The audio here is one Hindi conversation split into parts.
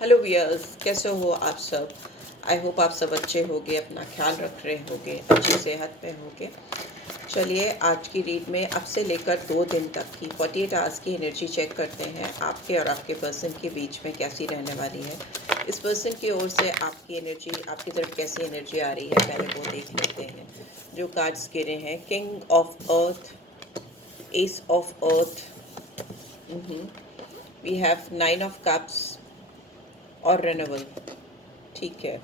हेलो वियर्स, कैसे हो आप सब। आई होप आप सब अच्छे होगे, अपना ख्याल रख रहे होगे, अच्छी सेहत में होगे। चलिए आज की रीड में अब से लेकर 2 दिन तक की 48 आवर्स की एनर्जी चेक करते हैं, आपके और आपके पर्सन के बीच में कैसी रहने वाली है। इस पर्सन की ओर से आपकी एनर्जी, आपकी तरफ कैसी एनर्जी आ रही है, पहले वो देख लेते हैं। जो कार्ड्स गिरे हैं, king of earth, ace of earth, we have 9 of cups और रेनेवल। ठीक है,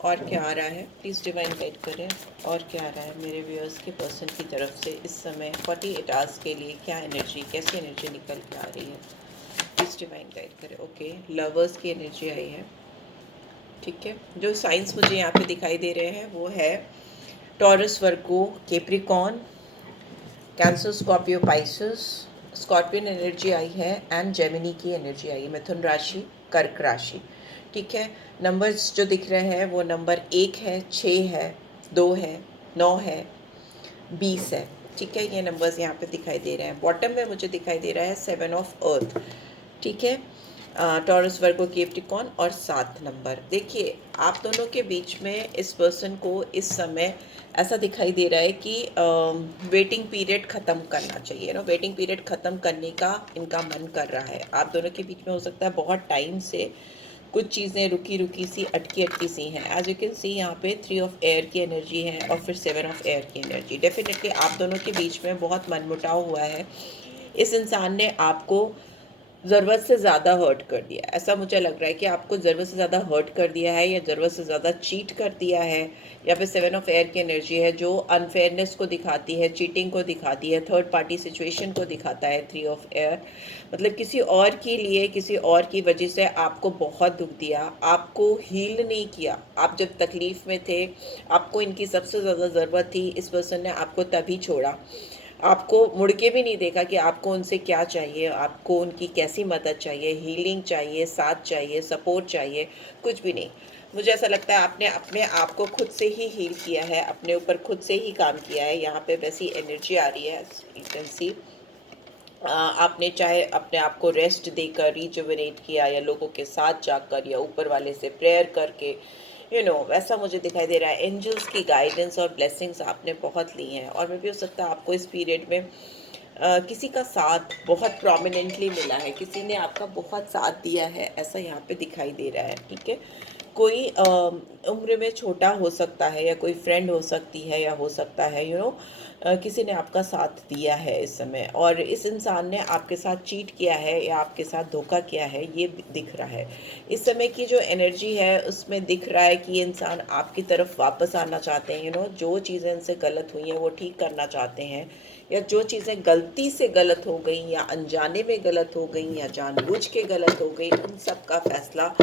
और क्या आ रहा है, प्लीज़ डिवाइन गाइड करें। और क्या आ रहा है मेरे व्यूअर्स के पर्सन की तरफ से इस समय 48 आवर्स के लिए, क्या एनर्जी, कैसी एनर्जी निकल के आ रही है, प्लीज़ डिवाइन गाइड करें। ओके, लवर्स की एनर्जी आई है। ठीक है, जो साइंस मुझे यहाँ पे दिखाई दे रहे हैं वो है Taurus, Virgo, Capricorn, Cancer, Scorpio, Pisces. Scorpion energy आई है एंड जेमिनी की एनर्जी आई है, मिथुन राशि, कर्क राशि। ठीक है, नंबर्स जो दिख रहे हैं वो नंबर 1 है, 6 है, 2 है, 9 है, 20 है। ठीक है, ये नंबर्स यहाँ पे दिखाई दे रहे हैं। बॉटम में मुझे दिखाई दे रहा है 7 ऑफ अर्थ। ठीक है, टॉरस, वर्गो, कैप्रिकॉर्न और 7 नंबर। देखिए, आप दोनों के बीच में इस पर्सन को इस समय ऐसा दिखाई दे रहा है कि वेटिंग पीरियड ख़त्म करना चाहिए ना, वेटिंग पीरियड ख़त्म करने का इनका मन कर रहा है। आप दोनों के बीच में हो सकता है बहुत टाइम से कुछ चीज़ें रुकी रुकी सी, अटकी अटकी सी हैं। एज यू कैन सी यहाँ पे 3 ऑफ एयर की एनर्जी है और फिर 7 ऑफ एयर की एनर्जी। डेफिनेटली आप दोनों के बीच में बहुत मनमुटाव हुआ है। इस इंसान ने आपको ज़रूरत से ज़्यादा हर्ट कर दिया, ऐसा मुझे लग रहा है कि आपको ज़रूरत से ज़्यादा हर्ट कर दिया है, या ज़रूरत से ज़्यादा चीट कर दिया है। या फिर 7 ऑफ एयर की एनर्जी है जो अनफेयरनेस को दिखाती है, चीटिंग को दिखाती है, थर्ड पार्टी सिचुएशन को दिखाता है। 3 ऑफ एयर मतलब किसी और के लिए, किसी और की वजह से आपको बहुत दुख दिया, आपको हील नहीं किया। आप जब तकलीफ़ में थे, आपको इनकी सबसे ज़्यादा ज़रूरत थी, इस पर्सन ने आपको तभी छोड़ा। आपको मुड़ के भी नहीं देखा कि आपको उनसे क्या चाहिए, आपको उनकी कैसी मदद चाहिए, हीलिंग चाहिए, साथ चाहिए, सपोर्ट चाहिए, कुछ भी नहीं। मुझे ऐसा लगता है आपने अपने आप को खुद से ही हील किया है, अपने ऊपर खुद से ही काम किया है। यहाँ पे वैसी एनर्जी आ रही है, यू कैन सी। आपने चाहे अपने आप को रेस्ट देकर रिजुविनेट किया, या लोगों के साथ जाकर, या ऊपर वाले से प्रेयर करके, वैसा मुझे दिखाई दे रहा है। एंजल्स की गाइडेंस और ब्लेसिंग्स आपने बहुत ली हैं। और मे भी हो सकता है आपको इस पीरियड में किसी का साथ बहुत प्रोमिनेंटली मिला है, किसी ने आपका बहुत साथ दिया है, ऐसा यहाँ पे दिखाई दे रहा है। ठीक है, कोई उम्र में छोटा हो सकता है, या कोई फ्रेंड हो सकती है, या हो सकता है किसी ने आपका साथ दिया है इस समय, और इस इंसान ने आपके साथ चीट किया है या आपके साथ धोखा किया है, ये दिख रहा है। इस समय की जो एनर्जी है उसमें दिख रहा है कि ये इंसान आपकी तरफ वापस आना चाहते हैं। जो चीज़ें इनसे गलत हुई हैं वो ठीक करना चाहते हैं, या जो चीज़ें गलती से गलत हो गई, या अनजाने में गलत हो गई, या जानबूझ के गलत हो गई, उन सब का फैसला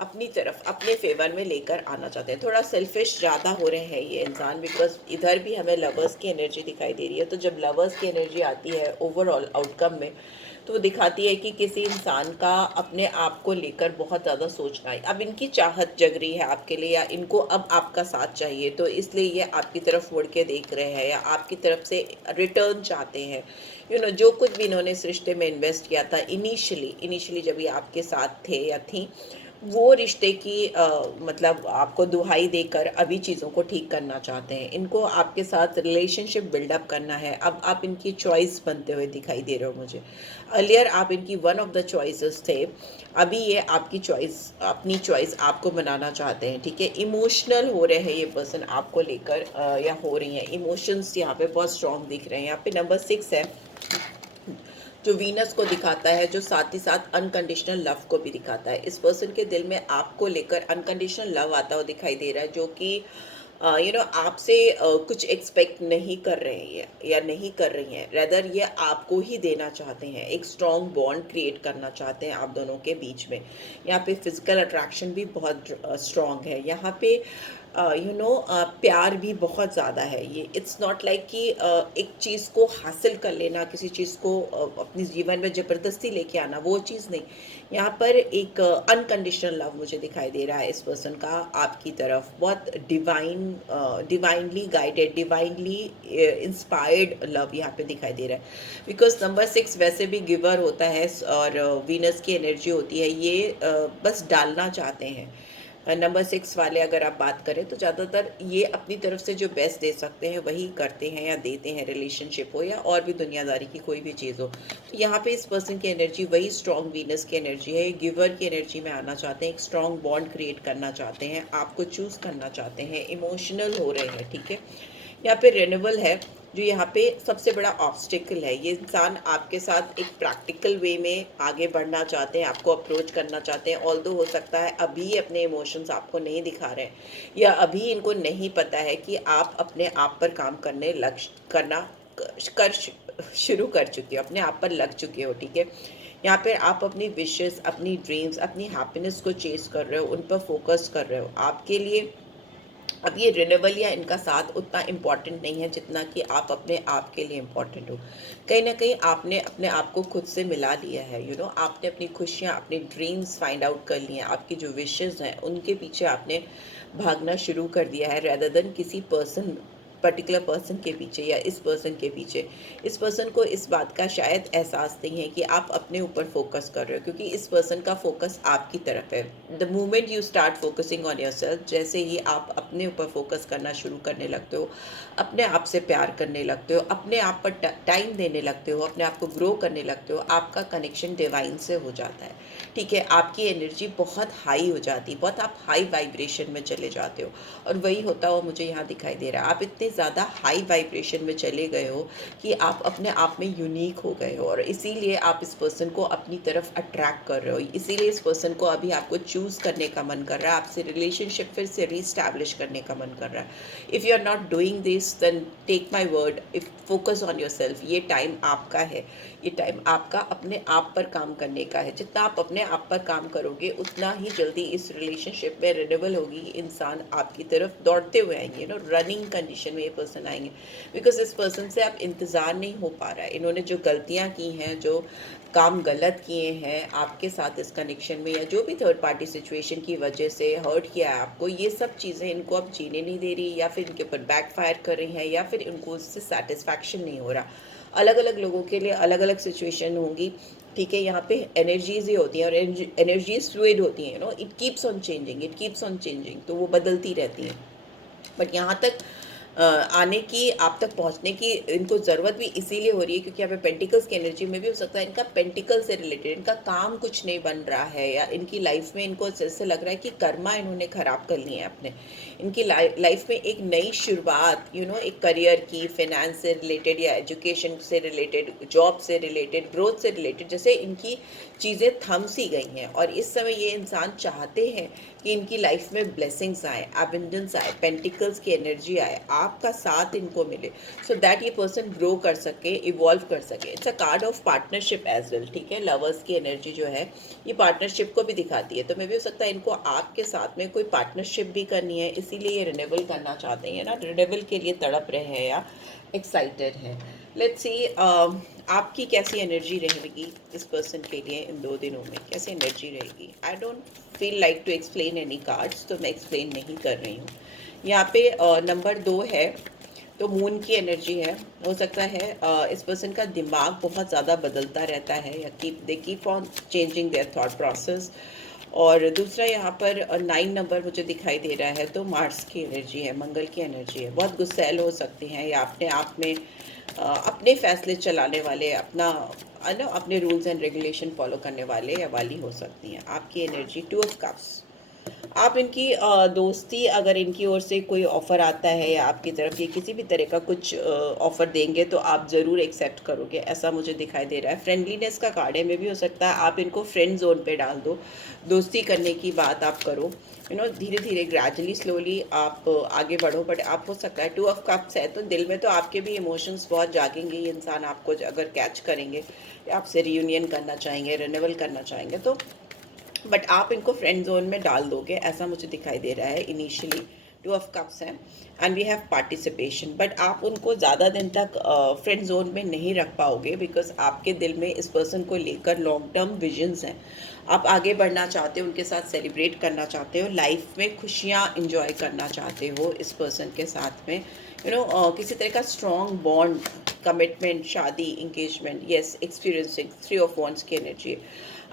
अपनी तरफ, अपने फेवर में लेकर आना चाहते हैं। थोड़ा सेल्फिश ज़्यादा हो रहे हैं ये इंसान, बिकॉज इधर भी हमें लवर्स की एनर्जी दिखाई दे रही है। तो जब लवर्स की एनर्जी आती है ओवरऑल आउटकम में, तो वो दिखाती है कि किसी इंसान का अपने आप को लेकर बहुत ज़्यादा सोचना है। अब इनकी चाहत जग रही है आपके लिए, या इनको अब आपका साथ चाहिए, तो इसलिए ये आपकी तरफ मुड़ के देख रहे हैं, या आपकी तरफ से रिटर्न चाहते हैं। जो कुछ भी इन्होंने इस रिश्ते में इन्वेस्ट किया था इनिशियली जब ये आपके साथ थे या थी, वो रिश्ते की मतलब आपको दुहाई देकर अभी चीज़ों को ठीक करना चाहते हैं। इनको आपके साथ रिलेशनशिप बिल्डअप करना है। अब आप इनकी चॉइस बनते हुए दिखाई दे रहे हो मुझे। अर्लियर आप इनकी वन ऑफ द चॉइसेस थे, अभी ये आपकी चॉइस, अपनी चॉइस आपको बनाना चाहते हैं। ठीक है, इमोशनल हो रहे हैं ये पर्सन आपको लेकर, या हो रही हैं। इमोशंस यहाँ पे बहुत स्ट्रॉन्ग दिख रहे हैं। यहाँ पे नंबर 6 है जो वीनस को दिखाता है, जो साथ ही साथ अनकंडीशनल लव को भी दिखाता है। इस पर्सन के दिल में आपको लेकर अनकंडीशनल लव आता हुआ दिखाई दे रहा है, जो कि आपसे कुछ एक्सपेक्ट नहीं कर रहे हैं या नहीं कर रही हैं, रेदर ये आपको ही देना चाहते हैं। एक स्ट्रॉन्ग बॉन्ड क्रिएट करना चाहते हैं आप दोनों के बीच में। यहाँ पे फिजिकल अट्रैक्शन भी बहुत स्ट्रॉन्ग है। यहाँ पे प्यार भी बहुत ज़्यादा है ये। इट्स नॉट लाइक कि एक चीज़ को हासिल कर लेना, किसी चीज़ को अपने जीवन में ज़बरदस्ती लेके आना, वो चीज़ नहीं। यहाँ पर एक अनकंडीशनल लव मुझे दिखाई दे रहा है इस पर्सन का आपकी तरफ। बहुत divinely guided, divinely inspired love यहाँ पे दिखाई दे रहा है। बिकॉज नंबर 6 वैसे भी गिवर होता है और वीनस की एनर्जी होती है। ये बस डालना चाहते हैं। नंबर 6 वाले अगर आप बात करें तो ज़्यादातर ये अपनी तरफ से जो बेस्ट दे सकते हैं वही करते हैं या देते हैं, रिलेशनशिप हो या और भी दुनियादारी की कोई भी चीज़ हो। तो यहाँ पे इस पर्सन की एनर्जी वही स्ट्रॉन्ग वीनस की एनर्जी है। गिवर की एनर्जी में आना चाहते हैं, एक स्ट्रॉन्ग बॉन्ड क्रिएट करना चाहते हैं, आपको चूज़ करना चाहते हैं, इमोशनल हो रहे हैं, ठीक है। यहाँ पे रेन्यूअल है जो यहाँ पे सबसे बड़ा ऑब्स्टिकल है। ये इंसान आपके साथ एक प्रैक्टिकल वे में आगे बढ़ना चाहते हैं, आपको अप्रोच करना चाहते हैं। ऑल्दो हो सकता है अभी अपने इमोशंस आपको नहीं दिखा रहे हैं या अभी इनको नहीं पता है कि आप अपने आप पर काम करने शुरू कर चुके हो, अपने आप पर लग चुके हो, ठीक है। यहाँ पे आप अपनी विशेस, अपनी ड्रीम्स, अपनी हैप्पीनेस को चेस कर रहे हो, उन पर फोकस कर रहे हो। आपके लिए अब ये रिन्यूअल या इनका साथ उतना इम्पॉर्टेंट नहीं है जितना कि आप अपने आप के लिए इम्पॉर्टेंट हो। कहीं ना कहीं आपने अपने आप को खुद से मिला लिया है, आपने अपनी खुशियाँ, अपनी ड्रीम्स फाइंड आउट कर ली हैं। आपकी जो विशेज़ हैं उनके पीछे आपने भागना शुरू कर दिया है, रेदर देन किसी पर्टिकुलर पर्सन के पीछे या इस पर्सन के पीछे। इस पर्सन को इस बात का शायद एहसास नहीं है कि आप अपने ऊपर फोकस कर रहे हो, क्योंकि इस पर्सन का फोकस आपकी तरफ है। The moment you start focusing on yourself, जैसे ही आप अपने ऊपर फोकस करना शुरू करने लगते हो, अपने आप से प्यार करने लगते हो, अपने आप पर टाइम देने लगते हो, अपने आप को ग्रो करने लगते हो, आपका कनेक्शन डिवाइन से हो जाता है, ठीक है। आपकी एनर्जी बहुत हाई हो जाती है, बहुत आप हाई वाइब्रेशन में चले जाते हो। और वही होता हुआ मुझे यहाँ दिखाई दे रहा है। आप इतने ज़्यादा हाई वाइब्रेशन में चले गए हो कि आप अपने आप में यूनिक हो गए हो, और इसीलिए आप इस पर्सन को अपनी तरफ अट्रैक्ट कर रहे हो। इसीलिए इस पर्सन को अभी आपको चूज़ करने का मन कर रहा है, आपसे रिलेशनशिप फिर से रीस्टैब्लिश करने का मन कर रहा है। If you are not doing this then take my word, if focus on yourself. ये टाइम आपका है, ये टाइम आपका अपने आप पर काम करने का है। जितना आप अपने आप पर काम करोगे उतना ही जल्दी इस रिलेशनशिप में रिन्यूअल होगी। इंसान आपकी तरफ दौड़ते हुए आएंगे, रनिंग कंडीशन में ये पर्सन आएंगे। बिकॉज इस पर्सन से आप इंतज़ार नहीं हो पा रहा है। इन्होंने जो गलतियाँ की हैं, जो काम गलत किए हैं आपके साथ इस कनेक्शन में, या जो भी थर्ड पार्टी सिचुएशन की वजह से हर्ट किया है आपको, ये सब चीज़ें इनको अब जीने नहीं दे रही, या फिर इनके ऊपर बैकफायर कर रही हैं, या फिर इनको उससे सेटिस्फैक्शन नहीं हो रहा। अलग अलग लोगों के लिए अलग अलग सिचुएशन होंगी, ठीक है। यहाँ पे एनर्जीज ही होती हैं, और एनर्जीज फ्लूइड होती हैं, it keeps on changing, it keeps on changing, तो वो बदलती रहती हैं। बट यहाँ तक आने की, आप तक पहुँचने की इनको ज़रूरत भी इसीलिए हो रही है क्योंकि यहाँ पे पेंटिकल्स की एनर्जी में भी हो सकता है इनका पेंटिकल से रिलेटेड इनका काम कुछ नहीं बन रहा है, या इनकी लाइफ में इनको जैसे लग रहा है कि कर्मा इन्होंने ख़राब कर लिए हैं अपने। इनकी लाइफ में एक नई शुरुआत, एक करियर की, फाइनेंस से रिलेटेड या एजुकेशन से रिलेटेड, जॉब से रिलेटेड, ग्रोथ से रिलेटेड, जैसे इनकी चीज़ें थम सी गई हैं। और इस समय ये इंसान चाहते हैं कि इनकी लाइफ में ब्लेसिंग्स आए, एबंडेंस आए, पेंटिकल्स की एनर्जी आए, आपका साथ इनको मिले, सो दैट ये पर्सन ग्रो कर सके, इवॉल्व कर सके। It's a card of partnership as well, ठीक है। लवर्स की एनर्जी जो है ये पार्टनरशिप को भी दिखाती है, तो मे भी हो सकता है इनको आपके साथ में कोई पार्टनरशिप भी करनी है, इसीलिए ये रिन्यूअल करना चाहते हैं ना, रिन्यूअल के लिए तड़प रहे हैं या एक्साइटेड हैं। लेट्स सी आपकी कैसी एनर्जी रहेगी इस पर्सन के लिए इन 2 दिनों में, कैसी एनर्जी रहेगी। I don't feel like to explain any cards, तो मैं एक्सप्लेन नहीं कर रही हूँ। यहाँ पे नंबर 2 है तो मून की एनर्जी है। हो सकता है इस पर्सन का दिमाग बहुत ज़्यादा बदलता रहता है, या they keep on changing their thought process. और दूसरा यहाँ पर 9 नंबर मुझे दिखाई दे रहा है, तो मार्स की एनर्जी है, मंगल की एनर्जी है। बहुत गुस्सैल हो सकती हैं, या अपने आप में अपने फैसले चलाने वाले, अपने रूल्स एंड रेगुलेशन फॉलो करने वाले या वाली हो सकती हैं। आपकी एनर्जी 2 ऑफ कप्स। आप इनकी दोस्ती, अगर इनकी ओर से कोई ऑफ़र आता है या आपकी तरफ ये किसी भी तरह का कुछ ऑफ़र देंगे तो आप ज़रूर एक्सेप्ट करोगे, ऐसा मुझे दिखाई दे रहा है। फ्रेंडलीनेस का कार्ड है, में भी हो सकता है आप इनको फ्रेंड जोन पे डाल दो, दोस्ती करने की बात आप करो, धीरे धीरे ग्रेजुअली स्लोली आप आगे बढ़ो। बट आप हो सकता है 2 ऑफ कप्स है, तो दिल में तो आपके भी इमोशंस बहुत जागेंगे। ये इंसान आपको अगर कैच करेंगे, आपसे रियूनियन करना चाहेंगे, रिन्यूअल करना चाहेंगे, तो बट आप इनको फ्रेंड जोन में डाल दोगे, ऐसा मुझे दिखाई दे रहा है इनिशियली। टू ऑफ कप्स है, and we have participation. But आप उनको ज़्यादा दिन तक फ्रेंड जोन में नहीं रख पाओगे, बिकॉज आपके दिल में इस पर्सन को लेकर लॉन्ग टर्म विजन्स हैं। आप आगे बढ़ना चाहते हो, उनके साथ सेलिब्रेट करना चाहते हो, लाइफ में खुशियाँ इंजॉय करना चाहते हो इस पर्सन के साथ में, किसी तरह का स्ट्रॉन्ग बॉन्ड, कमिटमेंट, शादी, engagement, yes, experiencing, 3 of wands की एनर्जी।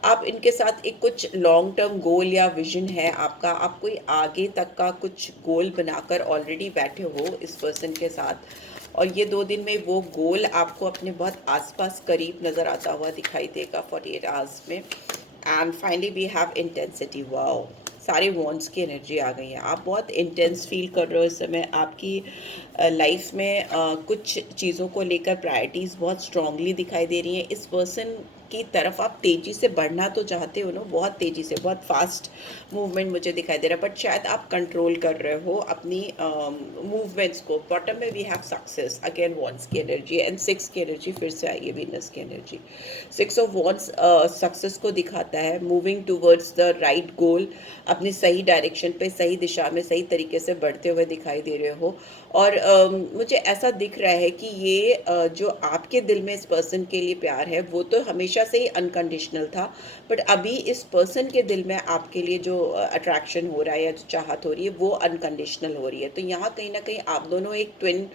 आप इनके साथ एक कुछ लॉन्ग टर्म गोल या विजन है आपका, आप कोई आगे तक का कुछ गोल बनाकर ऑलरेडी बैठे हो इस पर्सन के साथ, और ये 2 दिन में वो गोल आपको अपने बहुत आसपास करीब नज़र आता हुआ दिखाई देगा 48 आवर्स में। And finally we have intensity. Wow, सारे वॉन्ड्स की एनर्जी आ गई है। आप बहुत इंटेंस फील कर रहे हो इस समय। आपकी लाइफ में कुछ चीज़ों को लेकर प्रायोरिटीज़ बहुत स्ट्रांगली दिखाई दे रही हैं। इस पर्सन की तरफ आप तेज़ी से बढ़ना तो चाहते हो ना, बहुत तेज़ी से, बहुत फास्ट मूवमेंट मुझे दिखाई दे रहा है, बट शायद आप कंट्रोल कर रहे हो अपनी मूवमेंट्स को। बॉटम में we have success, again wands की एनर्जी, एंड 6 की एनर्जी फिर से आई है, वीनस की एनर्जी। 6 ऑफ वॉन्ड्स सक्सेस को दिखाता है, moving towards the right goal, अपनी सही डायरेक्शन पे, सही दिशा में सही तरीके से बढ़ते हुए दिखाई दे रहे हो। और मुझे ऐसा दिख रहा है कि ये जो आपके दिल में इस पर्सन के लिए प्यार है वो तो हमेशा से ही अनकंडीशनल था, बट अभी इस पर्सन के दिल में आपके लिए जो अट्रैक्शन हो रहा है या जो चाहत हो रही है वो अनकंडीशनल हो रही है। तो यहाँ कहीं ना कहीं आप दोनों एक ट्विन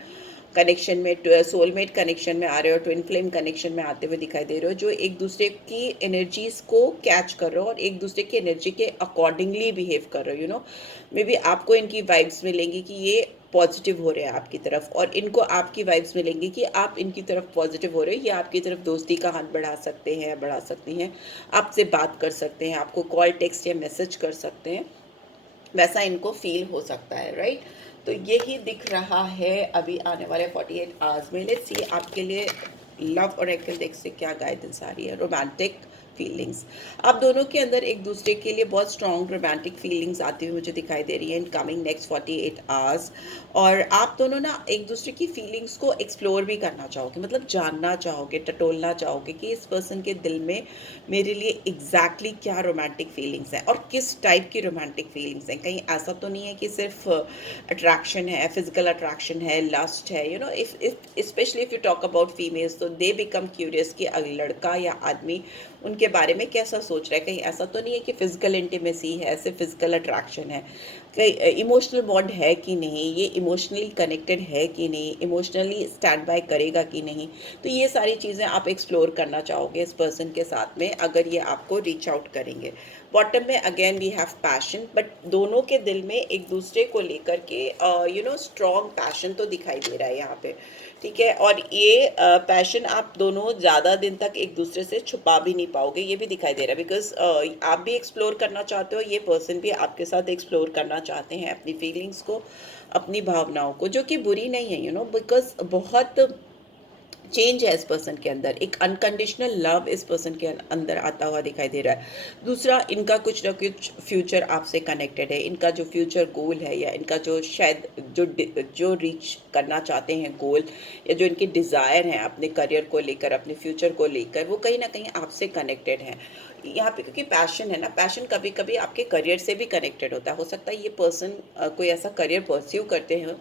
कनेक्शन में, सोलमेट कनेक्शन में आ रहे हो, ट्विन फ्लेम कनेक्शन में आते हुए दिखाई दे रहे हो, जो एक दूसरे की एनर्जीज को कैच कर रहे हो और एक दूसरे की एनर्जी के अकॉर्डिंगली बिहेव कर रहे हो। मे बी आपको इनकी वाइब्स मिलेंगी कि ये पॉजिटिव हो रहे हैं आपकी तरफ, और इनको आपकी वाइब्स मिलेंगी कि आप इनकी तरफ पॉजिटिव हो रहे हो, या आपकी तरफ दोस्ती का हाथ बढ़ा सकते हैं, बढ़ा सकती हैं, आपसे बात कर सकते हैं, आपको कॉल, टेक्स्ट या मैसेज कर सकते हैं, वैसा इनको फील हो सकता है, राइट। तो यही दिख रहा है अभी आने वाले 48 आवर्स में। लेट्स सी आपके लिए लव ओरेकल डेक से क्या गाइडेंस आ रही है। रोमांटिक फीलिंग्स, आप दोनों के अंदर एक दूसरे के लिए बहुत स्ट्रॉन्ग रोमांटिक फीलिंग्स आती हुई मुझे दिखाई दे रही है इन कमिंग नेक्स्ट 48 आवर्स। और आप दोनों ना एक दूसरे की फीलिंग्स को एक्सप्लोर भी करना चाहोगे, मतलब जानना चाहोगे, टटोलना चाहोगे कि इस पर्सन के दिल में मेरे लिए एग्जैक्टली क्या रोमांटिक फीलिंग्स हैं और किस टाइप की रोमांटिक फीलिंग्स हैं। कहीं ऐसा तो नहीं है कि सिर्फ अट्रैक्शन है, फिजिकल अट्रैक्शन है, लस्ट है, if specially if you talk about females, तो दे बिकम क्यूरियस कि लड़का या आदमी उनके बारे में कैसा सोच रहा है। कहीं ऐसा तो नहीं है कि फिजिकल इंटीमेसी है, सिर्फ फिजिकल अट्रैक्शन है, कहीं इमोशनल बॉन्ड है कि नहीं, ये इमोशनली कनेक्टेड है कि नहीं, इमोशनली स्टैंड बाय करेगा कि नहीं। तो ये सारी चीज़ें आप एक्सप्लोर करना चाहोगे इस पर्सन के साथ में अगर ये आपको रीच आउट करेंगे। बॉटम में again we have passion, but दोनों के दिल में एक दूसरे को लेकर के स्ट्रॉन्ग पैशन तो दिखाई दे रहा है यहाँ पे, ठीक है। और ये पैशन आप दोनों ज़्यादा दिन तक एक दूसरे से छुपा भी नहीं पाओगे, ये भी दिखाई दे रहा है, बिकॉज आप भी एक्सप्लोर करना चाहते हो, ये पर्सन भी आपके साथ एक्सप्लोर करना चाहते हैं अपनी फीलिंग्स को, अपनी भावनाओं को, जो कि बुरी नहीं है, बिकॉज बहुत चेंज है इस पर्सन के अंदर, एक अनकंडीशनल लव इस पर्सन के अंदर आता हुआ दिखाई दे रहा है। दूसरा, इनका कुछ ना कुछ फ्यूचर आपसे कनेक्टेड है, इनका जो फ्यूचर गोल है या इनका जो शायद जो रीच करना चाहते हैं गोल, या जो इनकी डिज़ायर है अपने करियर को लेकर, अपने फ्यूचर को लेकर, वो कहीं ना कहीं आपसे कनेक्टेड है यहाँ पे। क्योंकि पैशन है ना, पैशन कभी कभी आपके करियर से भी कनेक्टेड होता है। हो सकता है ये पर्सन कोई ऐसा करियर परस्यू करते हैं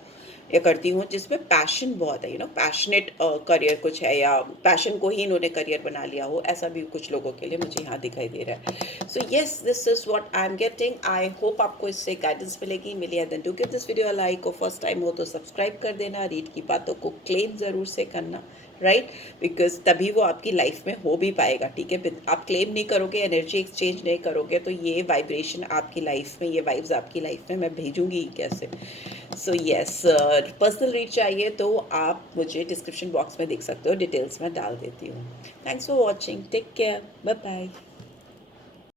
या करती हूँ जिसमें पैशन बहुत है, पैशनेट करियर कुछ है, या पैशन को ही इन्होंने करियर बना लिया हो, ऐसा भी कुछ लोगों के लिए मुझे यहाँ दिखाई दे रहा है। So yes, this is what I am getting. I hope आपको इससे गाइडेंस मिलेगी। मिली then do give this video like, और फर्स्ट टाइम हो तो सब्सक्राइब कर देना, रीड की बातों को क्लेम ज़रूर से करना, राइट, बिकॉज तभी वो आपकी लाइफ में हो भी पाएगा, ठीक है। आप क्लेम नहीं करोगे, एनर्जी एक्सचेंज नहीं करोगे, तो ये वाइब्रेशन आपकी लाइफ में, ये वाइब्स आपकी लाइफ में मैं भेजूंगी ही कैसे। सो येस, पर्सनल रीड चाहिए तो आप मुझे डिस्क्रिप्शन बॉक्स में देख सकते हो, डिटेल्स में डाल देती हूँ। Thanks for watching, take care, bye bye.